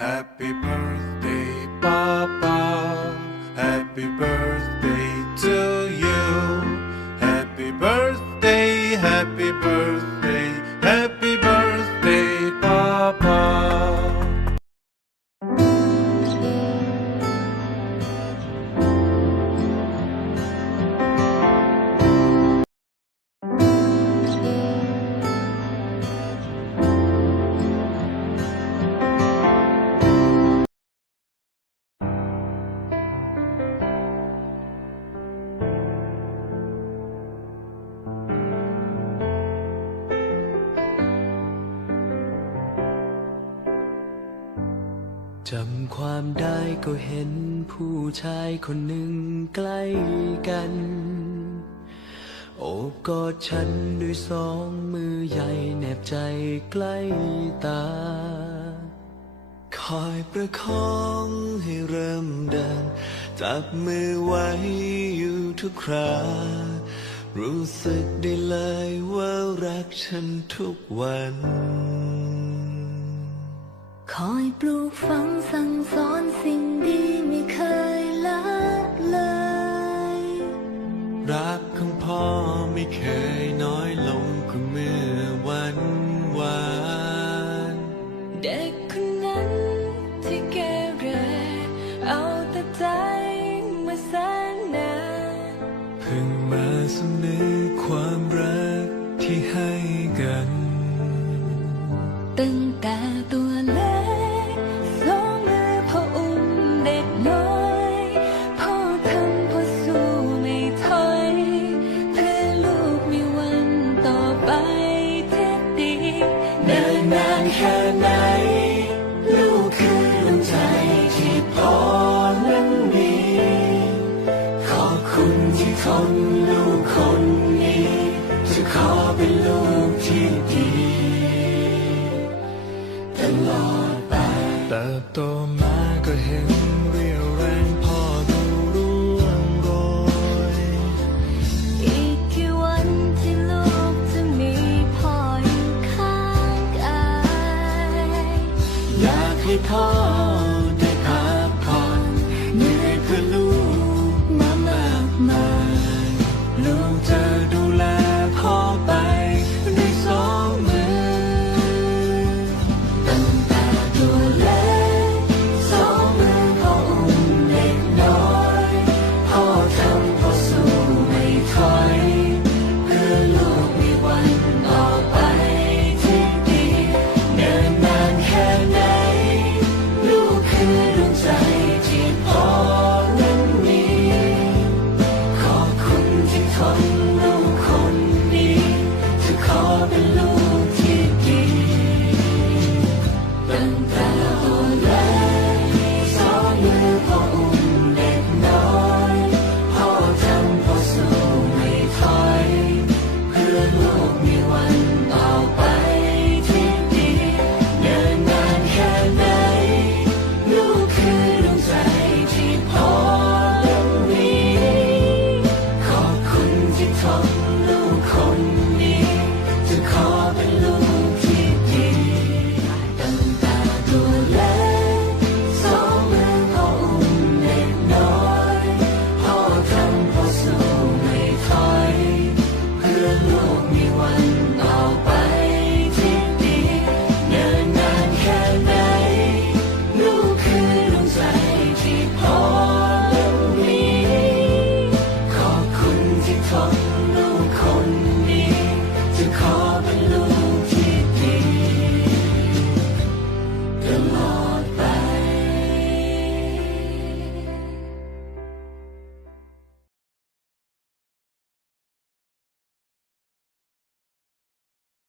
Happy birthday, Papa. Happy birthday to you. Happy birthday, happy birthday, จำความได้ก็เห็นผู้ชายคนหนึ่งใกล้กัน โอบกอดฉันด้วยสองมือใหญ่แนบใจใกล้ตา คอยประคองให้เริ่มเดิน จับมือไว้อยู่ทุกครารู้สึกได้เลยว่ารักฉันทุกวัน คอยปลูกฝังสั่งสอนสิ่งดีไม่เคยละเลย รักของพ่อไม่เคยน้อยลงกว่าเมื่อวันวาน เด็กคนนั้นที่เกเรเอาแต่ใจมาแสนนานเพิ่งมาสำนึกความรักที่ให้กัน ตั้งแต่ตัวเล็ก แค่ไหน ลูกคือดวงใจที่พ่อนั้นมี ขอบคุณที่ทนลูกคนนี้ จะขอเป็นลูกที่ดีตลอดไปเติบโตมา อยู่